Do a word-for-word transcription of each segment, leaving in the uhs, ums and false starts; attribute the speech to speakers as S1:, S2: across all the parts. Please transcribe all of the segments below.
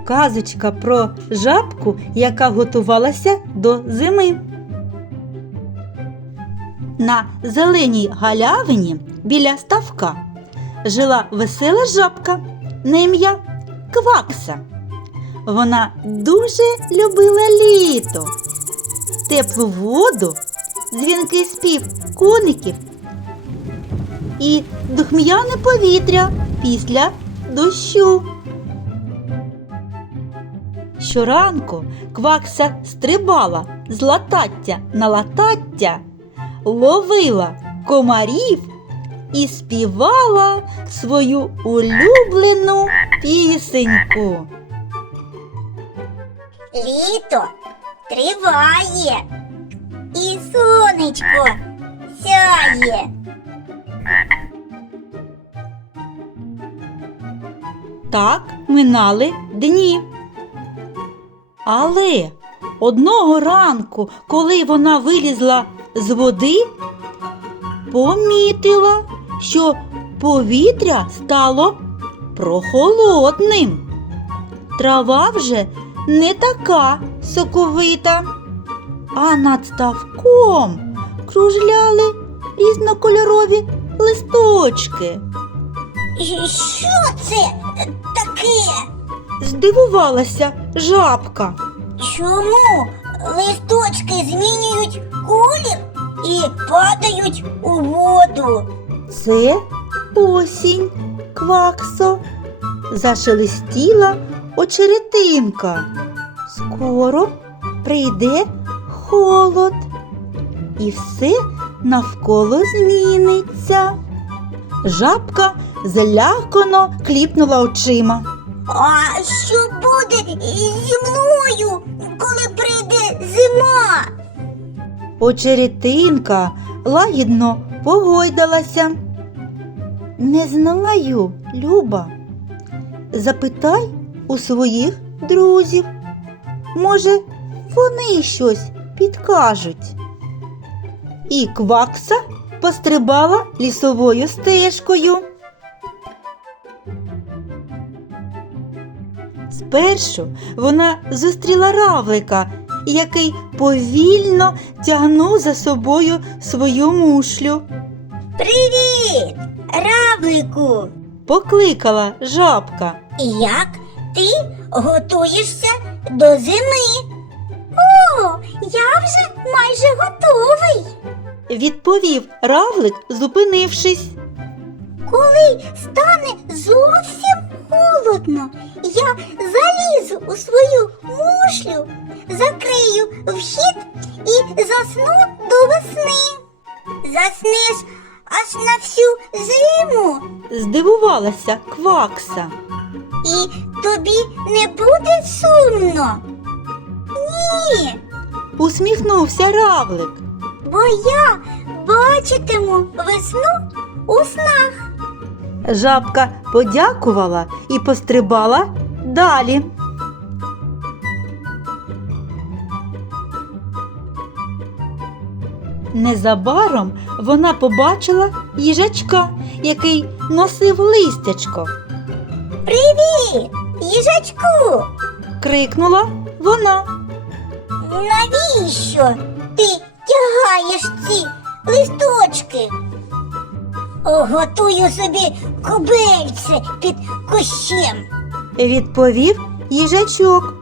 S1: Казочка про жабку, яка готувалася до зими. На зеленій галявині біля ставка жила весела жабка на ім'я Квакса. Вона дуже любила літо, теплу воду, дзвінкий спів коників і духмяне повітря після дощу. Щоранку Квакса стрибала з латаття на латаття, ловила комарів і співала свою улюблену пісеньку.
S2: Літо триває, і сонечко сяє.
S1: Так минали дні. Але одного ранку, коли вона вилізла з води, помітила, що повітря стало прохолодним. Трава вже не така соковита, а над ставком кружляли різнокольорові листочки.
S2: Що це таке?
S1: Здивувалася жабка.
S2: Чому листочки змінюють колір і падають у воду?
S1: Це осінь, Кваксо. Зашелестіла очеретинка. Скоро прийде холод, і все навколо зміниться. Жабка злякано кліпнула очима.
S2: А що буде зі мною, коли прийде зима?
S1: Очеретинка лагідно погойдалася. Не знаю, Люба. Запитай у своїх друзів. Може, вони щось підкажуть. І Квакса пострибала лісовою стежкою. Спершу вона зустріла равлика, який повільно тягнув за собою свою мушлю.
S2: Привіт, равлику!
S1: Покликала жабка.
S2: Як ти готуєшся до зими? О, я вже майже готовий.
S1: Відповів равлик, зупинившись.
S2: Коли стане зовсім холодно, я залізу у свою мушлю, закрию вхід і засну до весни. Заснеш аж на всю зиму.
S1: Здивувалася Квакса.
S2: І тобі не буде сумно? Ні,
S1: Усміхнувся равлик.
S2: бо я бачитиму весну у снах.
S1: Жабка подякувала і пострибала далі. Незабаром вона побачила їжачка, який носив листячко.
S2: Привіт, їжачку!
S1: Крикнула вона.
S2: Навіщо ти тягаєш ці листочки? Готую собі кубельце під кущем.
S1: Відповів їжачок.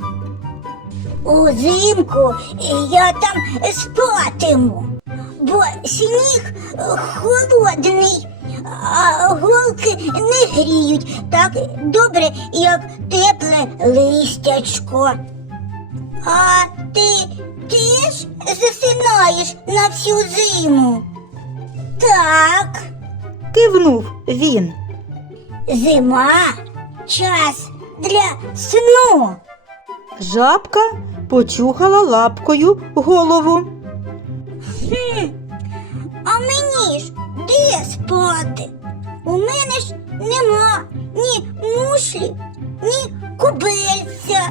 S2: Узимку я там спатиму, бо сніг холодний, а голки не гріють так добре, як тепле листячко. А ти теж засинаєш на всю зиму? Так,
S1: Кивнув він.
S2: зима – час для сну.
S1: Жабка почухала лапкою голову.
S2: Хм, а мені ж де спати? У мене ж нема ні мушлі, ні кубельця.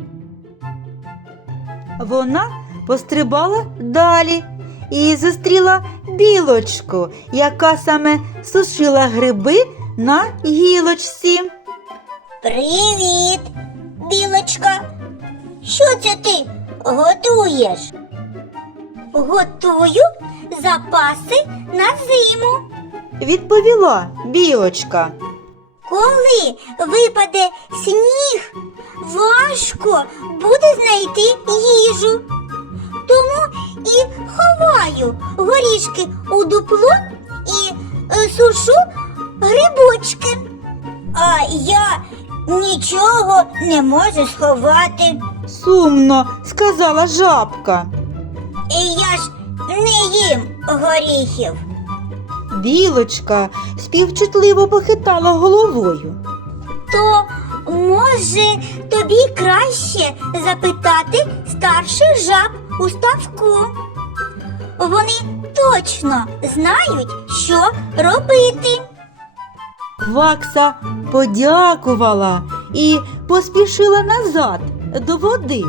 S1: Вона пострибала далі і зустріла білочку, яка саме сушила гриби на гілочці.
S2: Привіт, білочка. Що це ти готуєш? Готую запаси на зиму.
S1: Відповіла білочка.
S2: Коли випаде сніг, важко буде знайти їжу. Тому і ховаю горішки у дупло і е, сушу грибочки. А я нічого не можу сховати.
S1: Сумно сказала жабка.
S2: І я ж не їм горіхів.
S1: Білочка співчутливо похитала головою.
S2: То, може, тобі краще запитати старших жаб у ставку. Вони точно знають, що робити.
S1: Квакса подякувала і поспішила назад до води.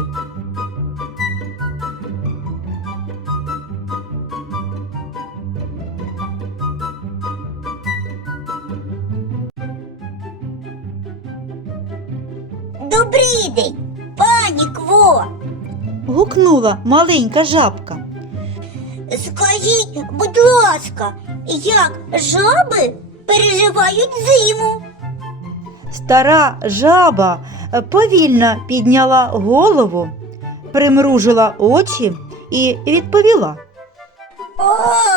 S2: Добрий день, пані Кво.
S1: Гукнула маленька жабка.
S2: Скажіть, будь ласка, як жаби переживають зиму?
S1: Стара жаба повільно підняла голову, примружила очі і відповіла.
S2: О,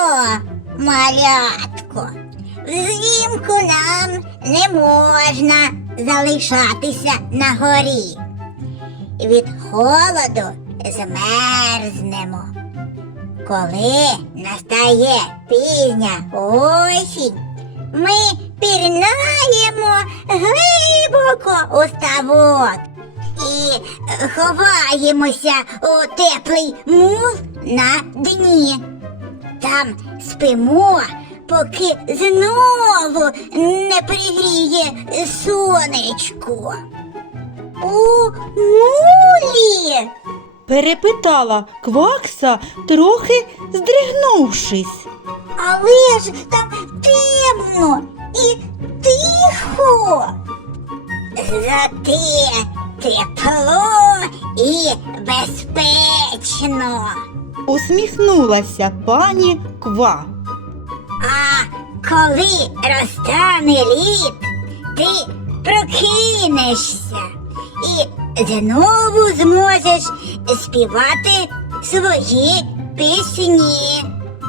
S2: малятко, взимку нам не можна залишатися на горі. Від холоду змерзнемо. Коли настає пізня осінь, ми пірнаємо глибоко у ставок і ховаємося у теплий мул на дні. Там спимо, поки знову не пригріє сонечко. У мулі?
S1: Перепитала Квакса, трохи здригнувшись.
S2: Але ж там темно і тихо. Зате тепло і безпечно.
S1: Усміхнулася пані Ква.
S2: А коли розтане лід, ти прокинешся і знову зможеш співати свої пісні.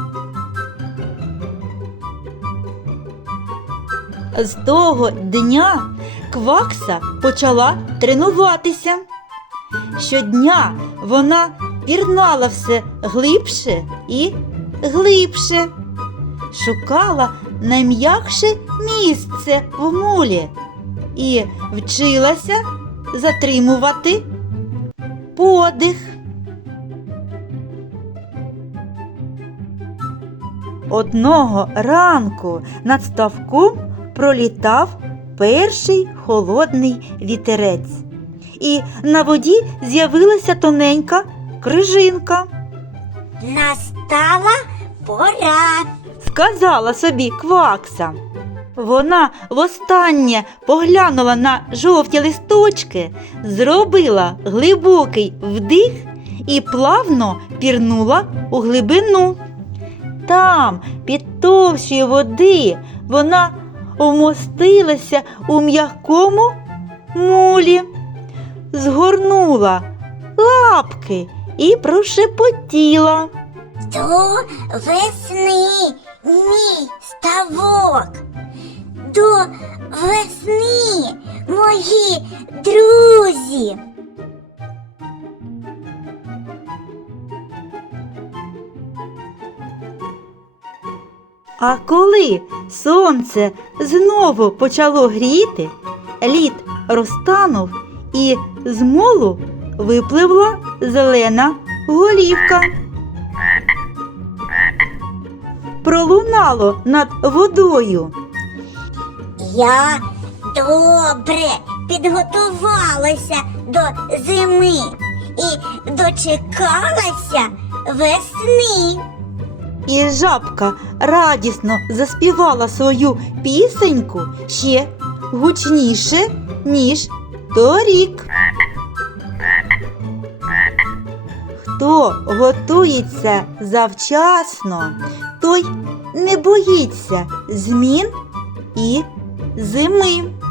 S1: З того дня Квакса почала тренуватися. Щодня вона пірнала все глибше і глибше, шукала найм'якше місце в мулі і вчилася затримувати подих. Одного ранку над ставком пролітав перший холодний вітерець, і на воді з'явилася тоненька крижинка.
S2: Настала пора.
S1: Сказала собі Квакса. Вона востаннє поглянула на жовті листочки, зробила глибокий вдих і плавно пірнула у глибину. Там, під товщою води, вона вмостилася у м'якому мулі, згорнула лапки і прошепотіла.
S2: До весни, мій ставок. До весни, мої друзі.
S1: А коли сонце знову почало гріти, лід розтанув і з молу випливла зелена голівка. Пролунало над водою.
S2: Я добре підготувалася до зими і дочекалася весни.
S1: І жабка радісно заспівала свою пісеньку ще гучніше, ніж торік. Хто готується завчасно, той не боїться змін і зими.